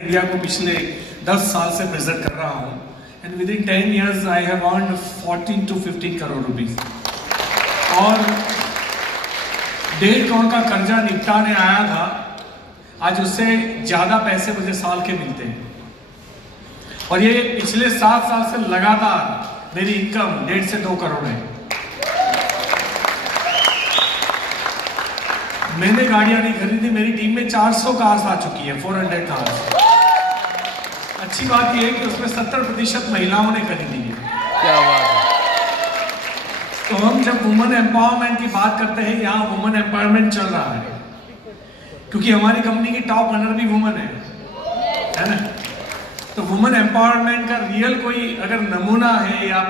India को पिछले 10 साल से प्रेजेंट कर रहा हूँ and with in 10 years I have earned 14 to 15 crore rupees और 1.5 करोड़ का कर्जा निपटाने आया था। आज उससे ज्यादा पैसे मुझे साल के मिलते हैं और ये पिछले 7 साल से लगातार मेरी इनकम 1.5 से 2 करोड़ है। मैंने गाड़ियां नहीं खरीदी, मेरी टीम में 400 कार्स आ चुकी है, 400 कार्स। अच्छी बात यह है कि उसमें 70% महिलाओं ने खरीदी है। क्या बात है। तो हम जब वुमेन एम्पावरमेंट की बात करते हैं, यहाँ वुमेन एम्पावरमेंट चल रहा है क्योंकि हमारी कंपनी की टॉप रनर भी वुमेन है ना। तो वुमेन एम्पावरमेंट का रियल कोई अगर नमूना है या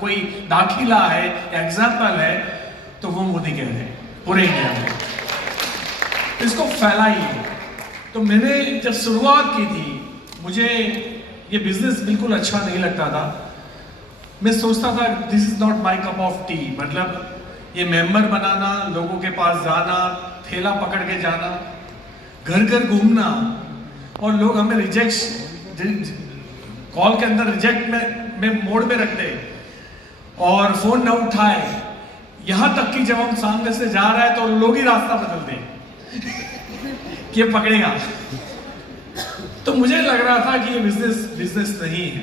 कोई दाखिला है या एग्जाम्पल है तो वो मोदी कह रहे हैं पूरे इंडिया में। इसको फैलाइए। तो मैंने जब शुरुआत की थी, मुझे ये बिजनेस बिल्कुल अच्छा नहीं लगता था। मैं सोचता था this is not my cup of T. मतलब ये मेंबर बनाना, लोगों के पास जाना, थैला पकड़ के जाना, घर घर घूमना और लोग हमें रिजेक्ट कॉल के अंदर रिजेक्ट में मोड में रखते और फोन न उठाए। यहां तक कि जब हम सामने से जा रहे हैं तो लोग ही रास्ता बदल दें कि ये पकड़ेगा। तो मुझे लग रहा था कि ये बिजनेस नहीं है।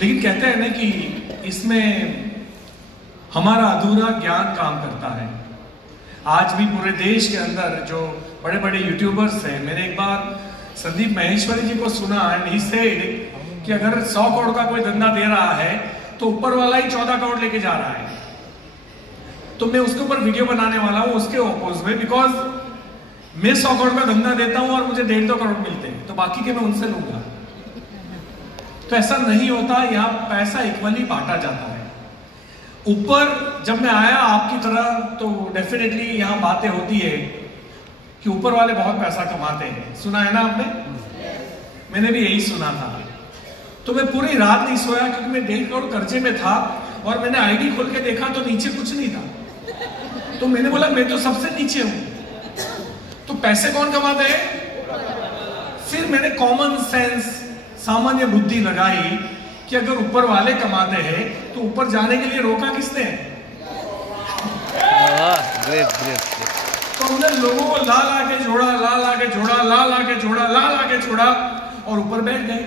लेकिन कहते हैं ना कि इसमें हमारा अधूरा ज्ञान काम करता है। आज भी पूरे देश के अंदर जो बड़े बड़े यूट्यूबर्स हैं, मैंने एक बार संदीप महेश्वरी जी को सुना एंड ही सेड कि अगर 100 करोड़ का कोई धंधा दे रहा है तो ऊपर वाला ही 14 करोड़ लेके जा रहा है। तो मैं उसके ऊपर वीडियो बनाने वाला हूं उसके ओपोज में, बिकॉज मैं 100 करोड़ का धंधा देता हूं और मुझे 1.5-2 करोड़ मिलते हैं, तो बाकी के मैं उनसे लूंगा। तो ऐसा नहीं होता, यहाँ पैसा इक्वली बांटा जाता है। ऊपर जब मैं आया आपकी तरह तो डेफिनेटली यहाँ बातें होती है कि ऊपर वाले बहुत पैसा कमाते हैं। सुना है ना आपने? मैंने भी यही सुना था। तो मैं पूरी रात नहीं सोया क्योंकि मैं 1.5 करोड़ कर्जे में था और मैंने आईडी खोल के देखा तो नीचे कुछ नहीं था। तो मैंने बोला मैं तो सबसे नीचे हूं, तो पैसे कौन कमाते हैं? फिर मैंने कॉमन सेंस, सामान्य बुद्धि लगाई कि अगर ऊपर वाले कमाते हैं तो ऊपर जाने के लिए रोका किसने? तो हमने लोगों को ला ला के जोड़ा, ला ला के जोड़ा, ला ला के जोड़ा, ला ला के जोड़ा और ऊपर बैठ गए।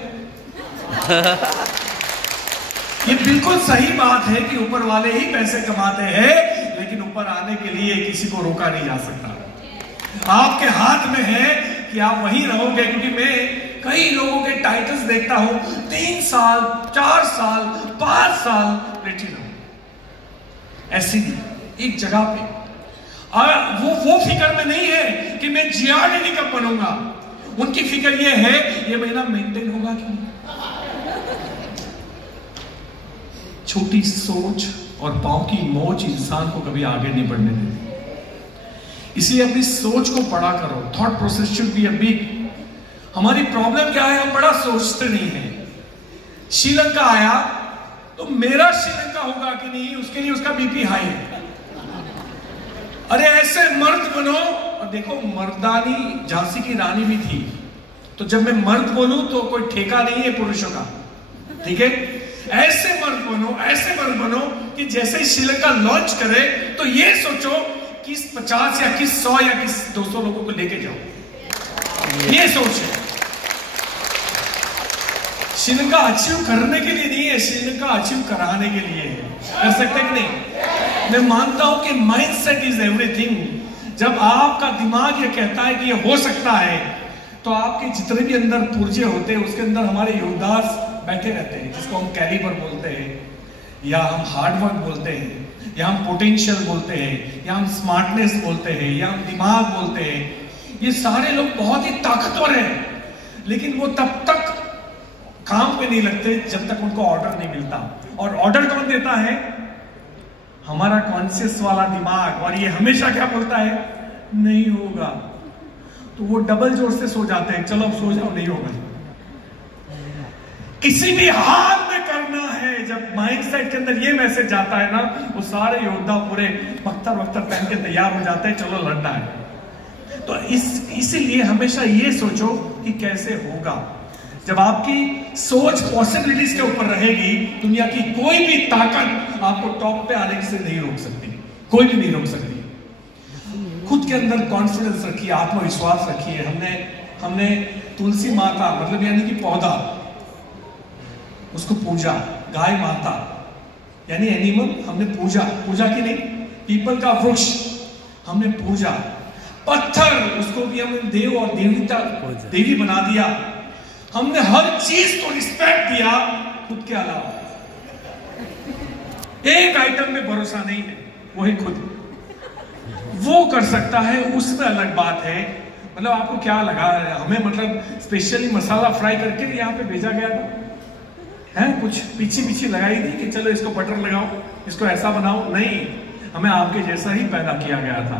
ये बिल्कुल सही बात है कि ऊपर वाले ही पैसे कमाते हैं, लेकिन ऊपर आने के लिए किसी को रोका नहीं जा सकता। आपके हाथ में है कि आप वहीं रहोगे। क्योंकि मैं कई लोगों के टाइटल्स देखता हूं, 3 साल, 4 साल, 5 साल बैठे रहो ऐसी नहीं एक जगह पे। वो फिक्र में नहीं है कि मैं जीआरडी कब बनूंगा। उनकी फिक्र ये है ये महीना मेंटेन होगा कि नहीं। छोटी सोच और पांव की मोच इंसान को कभी आगे नहीं बढ़ने देती। इसलिए अपनी सोच को बड़ा करो। Thought process should be a big. हमारी प्रॉब्लम क्या है? हम बड़ा सोचते नहीं है। श्रीलंका आया तो मेरा श्रीलंका होगा कि नहीं, उसके लिए उसका बीपी हाई है। अरे ऐसे मर्द बनो। और देखो मर्दानी झांसी की रानी भी थी। तो जब मैं मर्द बोलूं तो कोई ठेका नहीं है पुरुषों का, ठीक है? ऐसे मर्द बनो, ऐसे मर्द बनो कि जैसे ही श्रीलंका लॉन्च करे तो ये सोचो कि 50 या किस 100 या किस 200 लोगों को लेके जाओ। ये सोच है। श्रीलंका अचीव करने के लिए नहीं है, श्रीलंका अचीव कराने के लिए है। कर सकते कि नहीं? मैं मानता हूं कि माइंडसेट इज एवरीथिंग। जब आपका दिमाग ये कहता है कि ये हो सकता है तो आपके जितने भी अंदर पुर्जे होते हैं उसके अंदर हमारे योद्धास बैठे रहते हैं, जिसको हम कैलिबर बोलते हैं या हम हार्डवर्क बोलते हैं या हम पोटेंशियल बोलते हैं या हम स्मार्टनेस बोलते हैं या हम दिमाग बोलते हैं। ये सारे लोग बहुत ही ताकतवर हैं, लेकिन वो तब तक काम पे नहीं लगते जब तक उनको ऑर्डर नहीं मिलता। और ऑर्डर कौन देता है? हमारा कॉन्शियस वाला दिमाग। और ये हमेशा क्या बोलता है? नहीं होगा। तो वो डबल जोर से सो जाते हैं, चलो अब सो जाओ, नहीं होगा। किसी भी हाल में करना है। जब माइंडसेट के अंदर ये मैसेज जाता है ना, वो सारे योद्धा पूरे बख्तर पहन के तैयार हो जाते हैं, चलो लड़ना है। तो इसीलिए हमेशा ये सोचो कि कैसे होगा। जब आपकी सोच पॉसिबिलिटीज के ऊपर रहेगी, दुनिया की कोई भी ताकत आपको टॉप पे आने से नहीं रोक सकती, कोई भी नहीं रोक सकती। खुद के अंदर कॉन्फिडेंस रखिए, आत्मविश्वास रखिए। हमने तुलसी माता मतलब यानी कि पौधा, उसको पूजा, गाय माता यानी एनिमल हमने पूजा की नहीं, पीपल का वृक्ष हमने पूजा, पत्थर उसको भी हमने देव और देवी बना दिया। हमने हर चीज को रिस्पेक्ट दिया, खुद के अलावा एक आइटम में भरोसा नहीं है, वो है खुद। वो कर सकता है, उसमें अलग बात है। मतलब आपको क्या लगा हमें मतलब स्पेशली मसाला फ्राई करके यहाँ पे भेजा गया था है? कुछ पीछे लगाई थी कि चलो इसको बटर लगाओ, इसको ऐसा बनाओ? नहीं, हमें आपके जैसा ही पैदा किया गया था।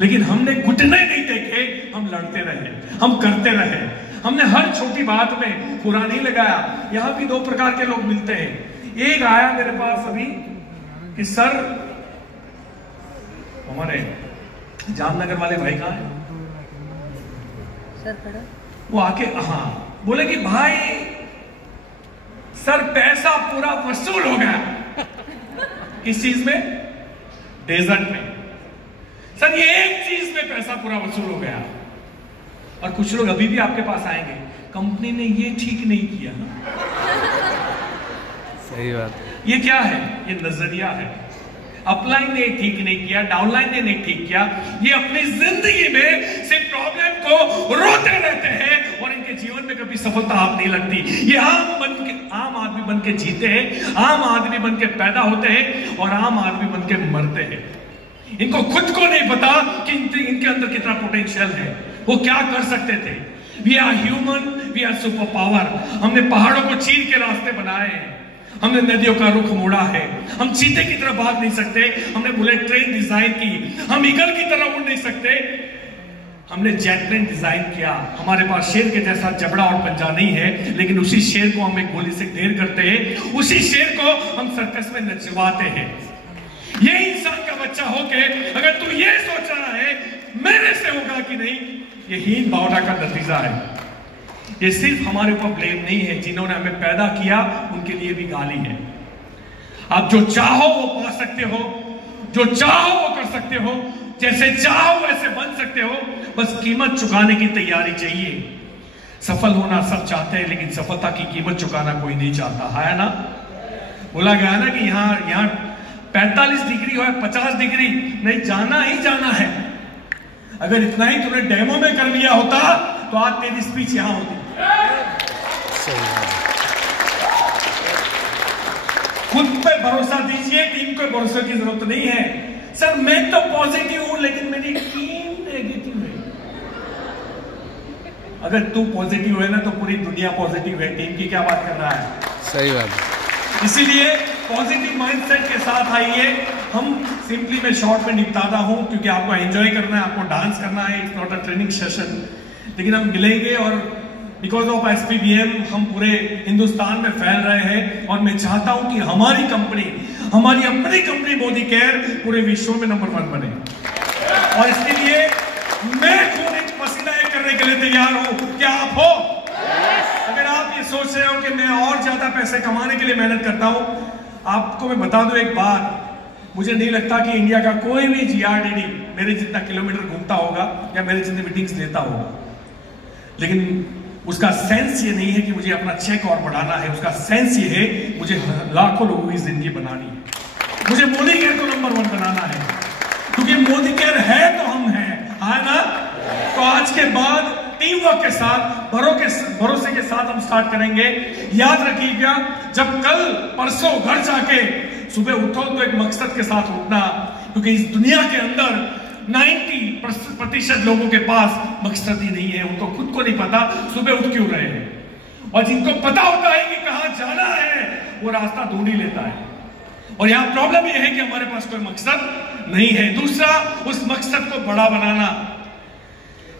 लेकिन हमने घुटने नहीं देखे, हम लड़ते रहे, हम करते रहे। हमने हर छोटी बात में बुरा नहीं लगाया। यहाँ भी दो प्रकार के लोग मिलते हैं। एक आया मेरे पास अभी कि सर, हमारे जामनगर वाले भाई कहाँ हैं? वो आके हाँ बोले कि भाई सर पैसा पूरा वसूल हो गया। किस चीज में? डेजर्ट में। सर ये एक चीज में पैसा पूरा वसूल हो गया। और कुछ लोग अभी भी आपके पास आएंगे, कंपनी ने ये ठीक नहीं किया। सही बात। ये क्या है? ये नजरिया है। अपलाइन ने ठीक नहीं किया, डाउनलाइन ने नहीं ठीक किया। ये अपनी जिंदगी में सिर्फ प्रॉब्लम को रोते रहते हैं और इनके जीवन में कभी सफलता आप नहीं लगती। ये आम आदमी बन के जीते हैं, आम आदमी बन के पैदा होते हैं और आम आदमी बन के मरते हैं। इनको खुद को नहीं पता कि इनके अंदर कितना पोटेंशियल है, वो क्या कर सकते थे। We are human, we are super power. हमने पहाड़ों को चीर के रास्ते बनाए हैं, हमने नदियों का रुख मोड़ा है। हम चीते की तरह भाग नहीं सकते, हमने बुलेट ट्रेन डिजाइन की। हम ईगल की तरह उड़ नहीं सकते, हमने जेट प्लेन डिजाइन किया। हमारे पास शेर के जैसा जबड़ा और पंजा नहीं है, लेकिन उसी शेर को हम एक गोली से ढेर करते हैं, उसी शेर को हम सर्कस में नचवाते हैं। ये इंसान का बच्चा होके अगर तू ये सोच रहा है मेरे से होगा कि नहीं, ये हीन भावना का नतीजा है। ये सिर्फ हमारे ऊपर ब्लेम नहीं है, जिन्होंने हमें पैदा किया उनके लिए भी गाली है। आप जो चाहो वो पा सकते हो, जो चाहो वो कर सकते हो, जैसे चाहो वैसे बन सकते हो, बस कीमत चुकाने की तैयारी चाहिए। सफल होना सब चाहते हैं, लेकिन सफलता की कीमत चुकाना कोई नहीं चाहता है ना। बोला गया ना कि यहाँ 45 डिग्री हो 50 डिग्री नहीं, जाना ही जाना है। अगर इतना ही तूने डेमो में कर लिया होता तो आज तेरी स्पीच यहां होती। खुद पे भरोसा दीजिए, टीम को भरोसे की जरूरत नहीं है। सर मैं तो पॉजिटिव हूं लेकिन मेरी टीम नेगेटिव है। अगर तू पॉजिटिव है ना तो पूरी दुनिया पॉजिटिव है, टीम की क्या बात कर रहा है? सही बात। इसीलिए पॉजिटिव माइंडसेट के साथ आइए। हम सिंपली मैं शॉर्ट में निपटाता हूं क्योंकि आपको एंजॉय करना है, आपको डांस करना है, it's not a training session. लेकिन हम मिलेंगे और बिकॉज ऑफ SPBM हम पूरे हिंदुस्तान में फैल रहे हैं और मैं चाहता हूं कि हमारी कंपनी, हमारी अपनी कंपनी मोदी केयर पूरे विश्व में नंबर 1 बने। और इसके लिए मैं खून एक पसीना एक करने के लिए तैयार हूं। क्या आप हो? अगर आप ये सोच रहे हो कि मैं और ज्यादा पैसे कमाने के लिए मेहनत करता हूं, आपको मैं बता दूं एक बात, मुझे नहीं लगता कि इंडिया का कोई भी GRDD मेरे जितना किलोमीटर घूमता होगा या मेरे जितनी मीटिंग्स लेता होगा। लेकिन उसका सेंस ये नहीं है कि मुझे अपना चेक और बढ़ाना है, उसका सेंस ये है मुझे लाखों लोगों की जिंदगी बनानी है, मुझे मोदी केयर को नंबर 1 बनाना है। क्योंकि मोदी केयर है तो हम हैं, है ना। तो आज के बाद टीम वर्क के साथ, भरोसे के साथ हम स्टार्ट करेंगे। याद रखिएगा, जब कल परसों घर जाके सुबह उठो तो एक मकसद के साथ उठना, क्योंकि इस दुनिया के अंदर 90% लोगों के पास मकसद ही नहीं है। उनको खुद को नहीं पता सुबह उठ क्यों रहे हैं, और जिनको पता होता है कि कहां जाना है वो रास्ता ढूंढ ही लेता है। और यहां प्रॉब्लम यह है कि हमारे पास कोई मकसद नहीं है। दूसरा, उस मकसद को बड़ा बनाना।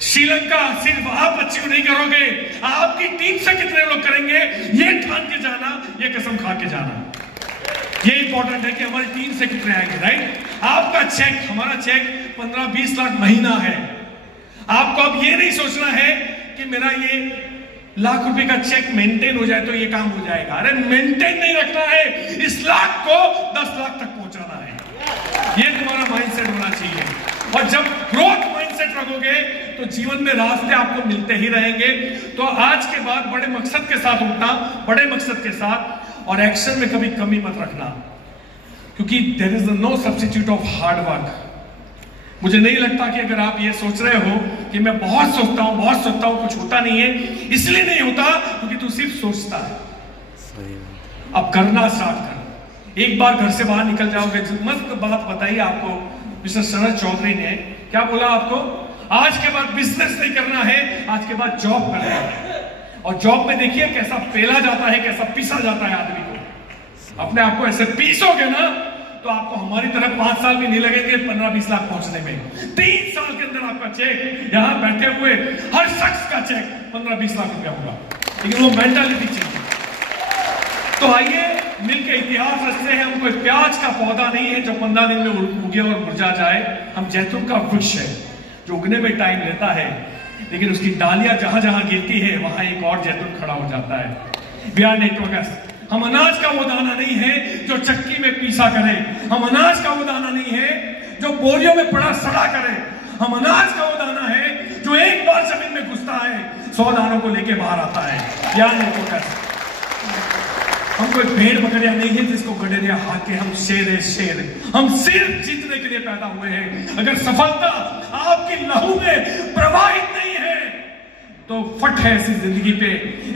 श्रीलंका सिर्फ आप अचीव नहीं करोगे, आपकी टीम से कितने लोग करेंगे ये ठान के जाना, ये कसम खा के जाना। ये इंपॉर्टेंट है कि हमारी टीम से कितने आएंगे, राइट। आपका चेक, हमारा चेक 15-20 लाख महीना है। आपको अब ये नहीं सोचना है कि मेरा ये लाख रुपए का चेक मेंटेन हो जाए तो ये काम हो जाएगा। अरे मेंटेन नहीं रखना है, इस लाख को 10 लाख तक पहुंचाना है। ये तुम्हारा माइंडसेट होना चाहिए। और जब ग्रोथ माइंडसेट रखोगे तो जीवन में रास्ते आपको मिलते ही रहेंगे। तो आज के बाद बड़े मकसद के साथ उठना, बड़े मकसद के साथ, और एक्शन में कभी कमी मत रखना, क्योंकि there is no substitute of hard work. मुझे नहीं लगता कि अगर आप ये सोच रहे हो कि मैं बहुत सोचता हूं कुछ होता नहीं है, इसलिए नहीं होता क्योंकि तू सिर्फ सोचता है। अब करना स्टार्ट कर। एक बार घर से बाहर निकल जाओगे। मस्त बात बताइए आपको मिस्टर शरद चौधरी ने, क्या बोला आपको? आज के बाद बिजनेस नहीं करना है, आज के बाद जॉब करना है। और जॉब में देखिए कैसा पेला जाता है, कैसा पीसा जाता है आदमी को। अपने आप को ऐसे पीसोगे ना तो आपको हमारी तरह 5 साल भी नहीं लगेंगे 15-20 लाख पहुंचने में। 3 साल के अंदर आपका चेक, यहां बैठे हुए हर शख्स का चेक 15-20 लाख रुपया होगा। लेकिन वो मेंटालिटी चाहिए। तो आइए मिलकर इतिहास रचते हैं। हम कोई प्याज का पौधा नहीं है जो 15 दिन में उगे और मुरझा जाए। हम जैतून का वृक्ष है जो उगने में टाइम लेता है, लेकिन उसकी डालियां जहां जहां गिरती है वहां एक और जैतून खड़ा हो जाता है। We are networkers. हम अनाज का वो दाना नहीं है जो चक्की में पीसा करे। हम अनाज का वो दाना नहीं है जो बोरियों में पड़ा सड़ा करे। हम अनाज का वो दाना है जो एक बार जमीन में घुसता है 100 दानों को लेके बाहर आता है। यार नेटवर्कर्स, हम कोई भेड़ बकरियां नहीं है जिसको गडेरिया हाके हम शेर है शेर। हम सिर्फ जीतने के लिए पैदा हुए हैं। अगर सफलता आपकी लहू में प्रवाहित नहीं है तो फट है ऐसी जिंदगी पे।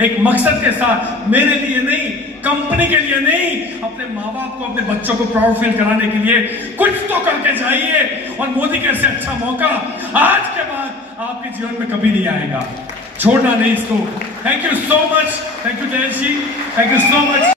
एक मकसद के साथ, मेरे लिए नहीं, कंपनी के लिए नहीं, अपने माँ बाप को, अपने बच्चों को प्राउड फील कराने के लिए कुछ तो करके जाइए। और मोदी के से अच्छा मौका आज के बाद आपके जीवन में कभी नहीं आएगा। छोड़ना नहीं इसको। Thank you so much. Thank you Jayesh ji. Thank you so much.